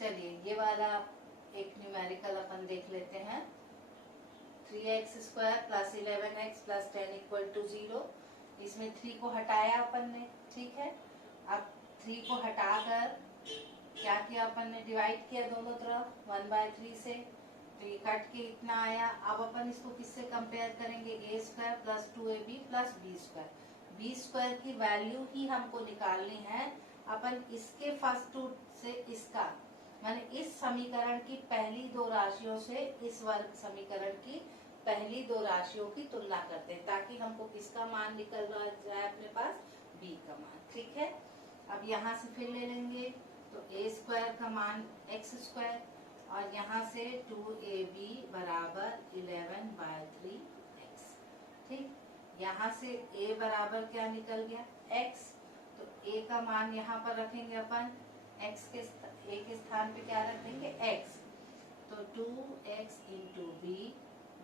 चलिए ये वाला एक न्यूमेरिकल अपन देख लेते हैं। 3x² plus 11x plus 10 equal to 0। इसमें 3 को हटाया अपन ने, ठीक है। अब 3 को हटाकर क्या किया अपन ने, डिवाइड किया दोनों तरफ 1/3 से, तो ये कट के इतना आया। अब अपन इसको किससे कंपेयर करेंगे, a² plus 2ab plus b²। b² की वैल्यू ही हमको निकालनी है। अपन इसके फर्स्ट रूट से इसका, माने इस समीकरण की पहली दो राशियों से इस वर्ग समीकरण की पहली दो राशियों की तुलना करते हैं, ताकि हमको किसका मान निकल जाए अपने पास, b का मान, ठीक है। अब यहाँ से फिर ले लेंगे, तो a² का मान x² और यहाँ से 2ab बराबर 11/3x, ठीक। यहाँ से a बराबर क्या निकल गया, x, तो a का मान यहाँ पर रखेंगे अपन, x के a के स्थान पे क्या रख देंगे, x, तो 2x इंटू b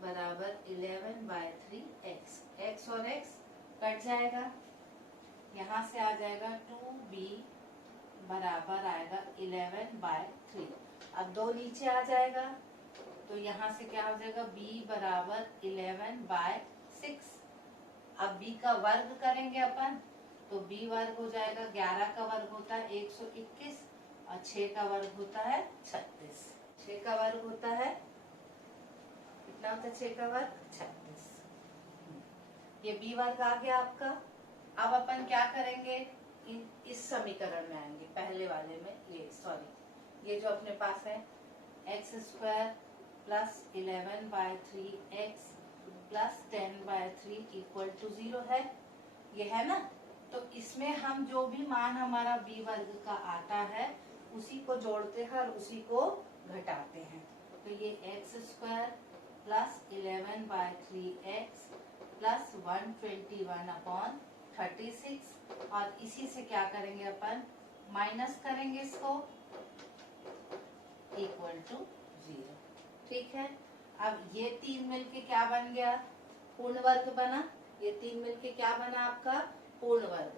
बराबर 11/3x। x और x कट जाएगा, यहाँ से आ जाएगा 2b बराबर आएगा 11/3। अब 2 नीचे आ जाएगा, तो यहाँ से क्या हो जाएगा, b बराबर 11/6। अब b का वर्ग करेंगे अपन, तो b वर्ग हो जाएगा, 11 का वर्ग होता है 121 और 6 का वर्ग होता है 36। 6 का वर्ग होता है कितना, होता है 6 का वर्ग 36। ये b वर्ग आ गया आपका। अब अपन क्या करेंगे, इस समीकरण में आएंगे, पहले वाले में, ये जो अपने पास है x² plus 11/3x plus 10/3 equal to 0 है, ये है ना। तो इसमें हम जो भी मान हमारा b वर्ग का आता है उसी को जोड़ते हैं और उसी को घटाते हैं। तो ये x² प्लस 11/3x प्लस 121/36 और इसी से क्या करेंगे अपन, माइनस करेंगे इसको, इक्वल टू 0, ठीक है। अब ये 3 मिलके क्या बन गया, पूर्ण वर्ग बना। ये 3 मिलके क्या बना आपका, पूर्ण वर्ग।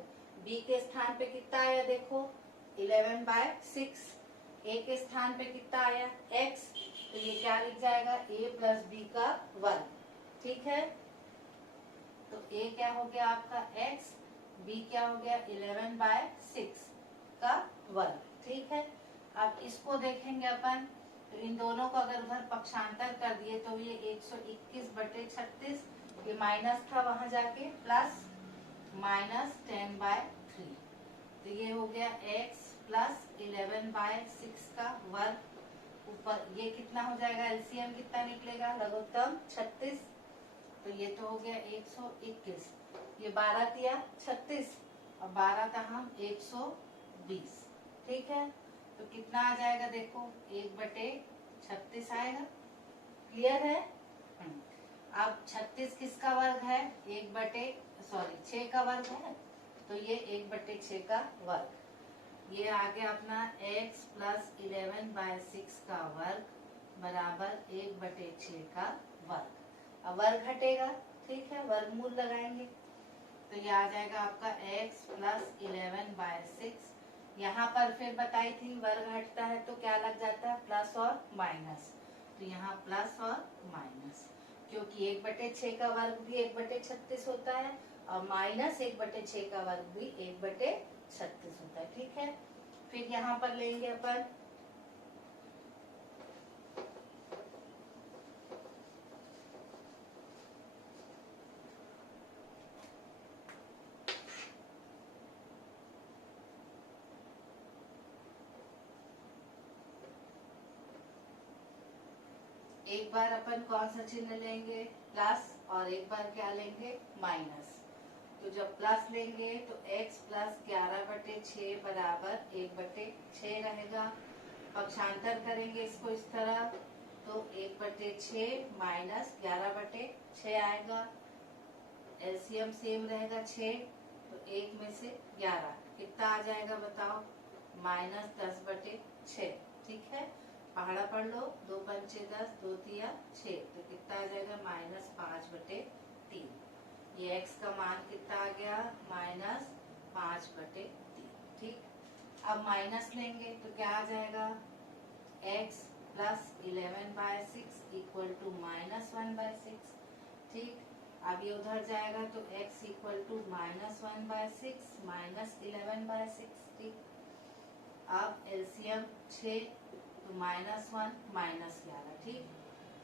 b के स्थान पे कितना आया देखो, 11/6। a के स्थान पे कितना आया, x, तो ये क्या लिख जाएगा, a प्लस b का वर्ग, ठीक है। तो a क्या हो गया आपका x, b क्या हो गया 11/6 का वर्ग, ठीक है। अब इसको देखेंगे अपन, तो इन दोनों को अगर उधर पक्षांतर कर दिए तो ये 121/36, ये माइनस था वहां जाके, प्लस -10/3, तो ये हो गया x प्लस 11/6 का वर्ग। ऊपर ये कितना हो जाएगा, एलसीएम कितना निकलेगा, लघुत्तम 36, तो ये तो हो गया 121, ये 12 दिया 36 और 12 का हम 120, ठीक है। तो कितना आ जाएगा देखो, 1/36 आएगा, क्लियर है। अब 36 किसका वर्ग है, 6 का वर्ग है, तो ये 1/6 का वर्ग। ये आ गया अपना x प्लस 11/6 का वर्ग बराबर 1/6 का वर्ग। अब वर्ग हटेगा, ठीक है, वर्गमूल लगाएंगे, तो ये आ जाएगा आपका x प्लस 11/6। यहाँ पर फिर बताई थी वर्ग हटता है तो क्या लग जाता है, प्लस और माइनस, तो यहाँ प्लस और माइनस, क्योंकि 1/6 का वर्ग भी 1/36 होता है और माइनस 1/6 का वर्ग भी 1/36 होता है, ठीक है। फिर यहाँ पर लेंगे अपन एक बार अपन कौन सा चिन्ह लेंगे, प्लस, और एक बार क्या लेंगे, माइनस। तो जब प्लस लेंगे तो x प्लस 11/6 बराबर 1/6 रहेगा। पक्षांतर करेंगे इसको इस तरह, तो 1/6 माइनस 11/6 आएगा। एलसीएम सेम रहेगा 6, तो 1 में से 11 कितना आ जाएगा बताओ, -10/6, ठीक है। पहाड़ा पढ़ लो, 2 पंचे 10, 2 तिया 6, तो कितना आ जाएगा, -5/3। ये x का मान कितना आ गया, -5/3, ठीक। अब माइनस लेंगे तो क्या आ जाएगा, x प्लस 11/6 इक्वल टू -1/6। ठीक, अब ये उधर जाएगा तो x इक्वल टू -1/6 -11/6। ठीक, अब एलसीएम 6 तो -1 -11। ठीक,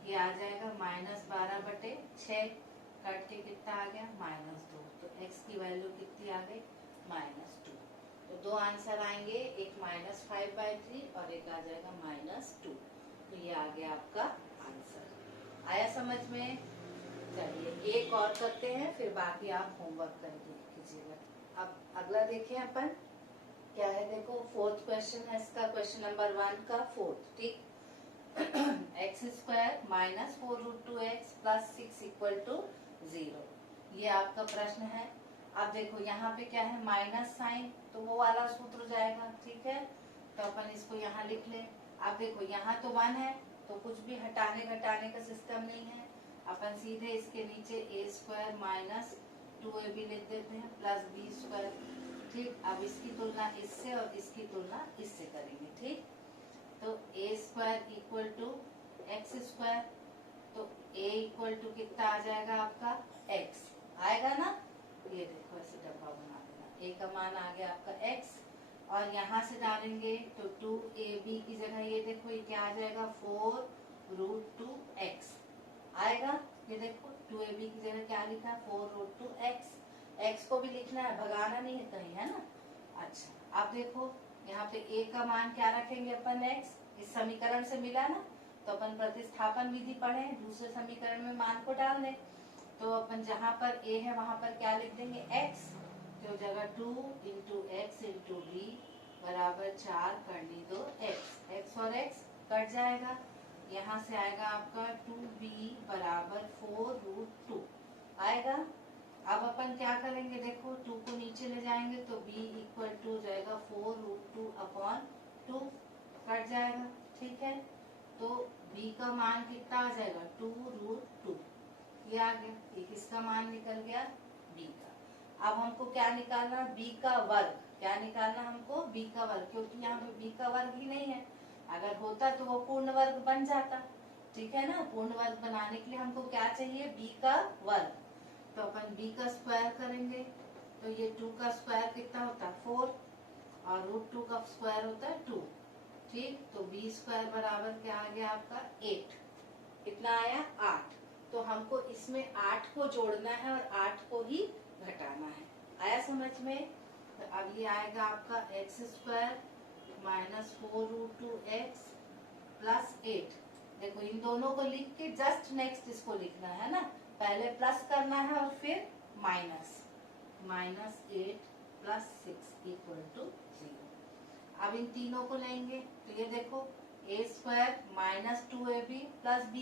ये आ जाएगा -12/6, कट के कितना आ गया -2। तो x की वैल्यू कितनी आ गई -2। तो दो आंसर आएंगे, एक -5/3 और एक आ जाएगा -2। तो ये आ गया आपका आंसर। आया समझ में? चलिए एक और करते हैं, फिर बाकी आप होमवर्क करके कीजिएगा। अब अगला देखें अपन क्या है। देखो फोर्थ क्वेश्चन है इसका, क्वेश्चन नंबर 1 का फोर्थ। ठीक, x² -4√2x + 6 इक्वल टू 0, ये आपका प्रश्न है। अब देखो यहाँ पे क्या है माइनस साइन, तो वो वाला सूत्र जाएगा। ठीक है, तो अपन इसको यहाँ लिख ले। अब देखो यहाँ तो 1 है, तो कुछ भी हटाने घटाने का सिस्टम नहीं है, अपन सीधे इसके नीचे a² - 2ab लिख देते हैं प्लस b²। ठीक, अब इसकी तुलना इससे और इसकी तुलना इससे करेंगे। ठीक, तो a² इक्वल टू x², तो a इक्वल टू कितना आ जाएगा आपका x आएगा ना। ये देखो ऐसे डब्बा बना देना, a का मान आ गया आपका x, और यहाँ से डालेंगे तो 2ab की जगह ये देखो ये क्या आ जाएगा 4√2x आएगा। ये देखो 2ab की जगह क्या लिखा 4√2x, x को भी लिखना है, भगाना नहीं है कहीं, है ना। अच्छा, अब देखो यहाँ पे a का मान क्या रखेंगे अपन x, इस समीकरण से मिला ना, तो अपन प्रतिस्थापन विधि पढ़े, दूसरे समीकरण में मान को डाल दें। तो अपन जहाँ पर a है वहां पर क्या लिख देंगे x, तो जगह 2 × x × b बराबर 4 करनी दो x और x कट जाएगा, यहाँ से आएगा आपका 2b बराबर 4√2 आएगा। अब अपन क्या करेंगे, देखो 2 को नीचे ले जाएंगे तो b इक्वल टू हो जाएगा 4√2/2 कट जाएगा। ठीक है, तो b का मान कितना आ जाएगा 2√2, ये आ गया, ये किसका मान निकल गया b का। अब हमको क्या निकालना, b का वर्ग, क्या निकालना हमको b का वर्ग, क्योंकि यहाँ पे b का वर्ग ही नहीं है, अगर होता तो वो पूर्ण वर्ग बन जाता। ठीक है ना, पूर्ण वर्ग बनाने के लिए हमको क्या चाहिए b का वर्ग, तो अपन b का स्क्वायर करेंगे, तो ये 2 का स्क्वायर कितना होता है 4, और √2 का स्क्वायर होता है 2। ठीक, तो b² बराबर क्या आ गया आपका 8, कितना आया 8। तो हमको इसमें 8 को जोड़ना है और 8 को ही घटाना है। आया समझ में? तो अब ये आएगा आपका x² - 4√2x + 8। देखो इन दोनों को लिख के जस्ट नेक्स्ट इसको लिखना है ना, पहले प्लस करना है और फिर माइनस, -8 + 6 इक्वल टू 0। अब इन तीनों को लेंगे तो ये देखो a² - 2ab + b²,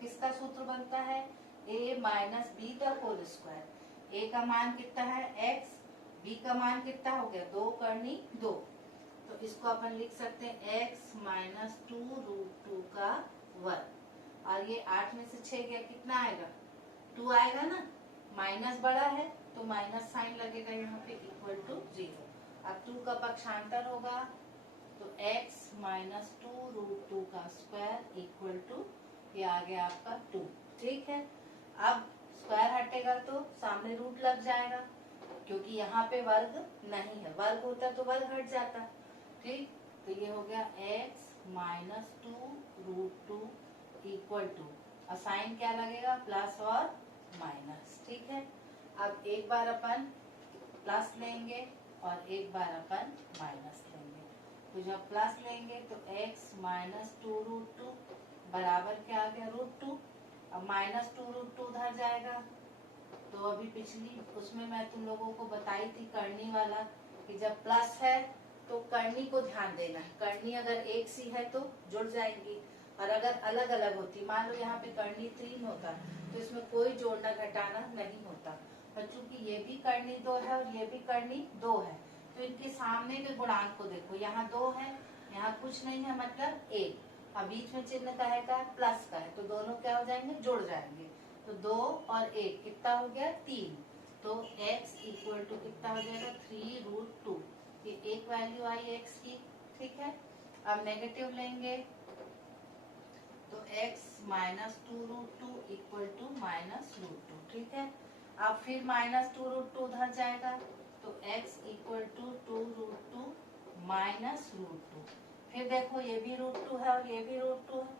किसका सूत्र बनता है a - b का होल स्क्वायर। a का मान कितना है x, b का मान कितना हो गया 2 करनी 2, तो इसको अपन लिख सकते हैं x - 2√2 का वर्ग, और ये 8 में से 6 गया कितना आएगा 2 आएगा ना, माइनस बड़ा है तो माइनस साइन लगेगा यहाँ पे इक्वल टू 0। अब 2 का पक्षांतर होगा तो x - 2√2 का स्क्वायर इक्वल टू ये आ गया आपका 2। ठीक है, अब स्क्वायर हटेगा तो सामने रूट लग जाएगा, क्योंकि यहाँ पे वर्ग नहीं है, वर्ग होता तो वर्ग हट जाता। ठीक, तो ये हो गया x - 2√2 इक्वल टू, और साइन क्या लगेगा प्लस और माइनस। ठीक है, अब एक बार अपन प्लस लेंगे और एक बार अपन माइनस लेंगे, तो जब प्लस लेंगे तो x - 2√2 बराबर क्या आ गया √2, अब -2√2 उधर जाएगा, तो अभी पिछली उसमें मैं तुम लोगों को बताई थी करनी वाला कि जब प्लस है तो करनी को ध्यान देना है, करनी अगर एक सी है तो जुड़ जाएंगी, और अगर अलग अलग होती, मान लो यहाँ पे करनी 3 होता तो इसमें कोई जोड़ना घटाना नहीं होता, और चूंकि ये भी करनी 2 है और ये भी करनी 2 है, तो इनके सामने के गुणांक को देखो, यहाँ 2 है, यहाँ कुछ नहीं है मतलब 1, अब बीच में चिन्ह का है प्लस का है, तो दोनों क्या हो जाएंगे जुड़ जाएंगे, तो 2 और 1 कितना हो गया 3, तो x इक्वल टू कितना हो जाएगा 3√2, ये एक वैल्यू आई x की। ठीक है, अब नेगेटिव लेंगे तो x माइनस 2√2 इक्वल टू -√2। ठीक है, अब फिर -2√2 उधर जाएगा तो x इक्वल टू 2√2 -√2। फिर देखो ये भी √2 है और ये भी √2 है।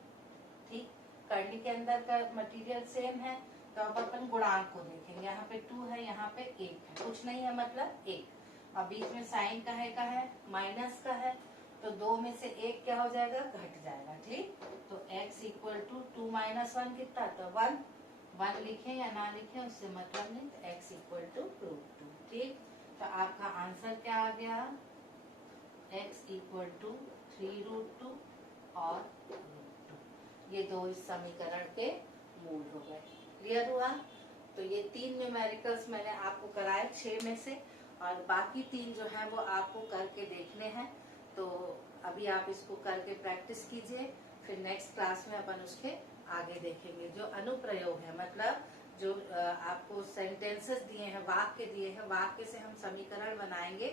ठीक, कर्ली के अंदर का मटेरियल सेम है, तो अब अपन गुणांक को देखेंगे। यहाँ पे 2 है, यहाँ पे 1 है, कुछ नहीं है मतलब 1। अब बीच में साइन का है माइनस का है, तो 2 में से 1 क्या हो जाएगा, घट जाएगा। ठीक, तो x इक्वल टू 2 - 1 कितना, तो 1 लिखे या ना लिखे उससे मतलब नहीं, तो x इक्वल टू √2। ठीक, तो आपका आंसर क्या आ गया, x इक्वल टू 3√2 और √2। ये दो इस समीकरण के मूल हो गए। क्लियर हुआ? तो ये 3 न्यूमेरिकल्स मैंने आपको कराए 6 में से, और बाकी 3 जो है वो आपको करके देखने हैं। तो अभी आप इसको करके प्रैक्टिस कीजिए, फिर नेक्स्ट क्लास में अपन उसके आगे देखेंगे। जो अनुप्रयोग है मतलब जो आपको सेंटेंसेस दिए हैं, वाक्य दिए हैं, वाक्य से हम समीकरण बनाएंगे,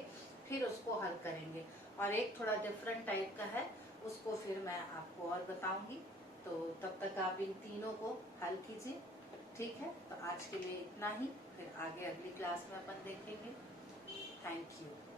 फिर उसको हल करेंगे। और एक थोड़ा डिफरेंट टाइप का है, उसको फिर मैं आपको और बताऊंगी। तो तब तक आप इन तीनों को हल कीजिए। ठीक है, तो आज के लिए इतना ही, फिर आगे अगली क्लास में अपन देखेंगे। Thank you.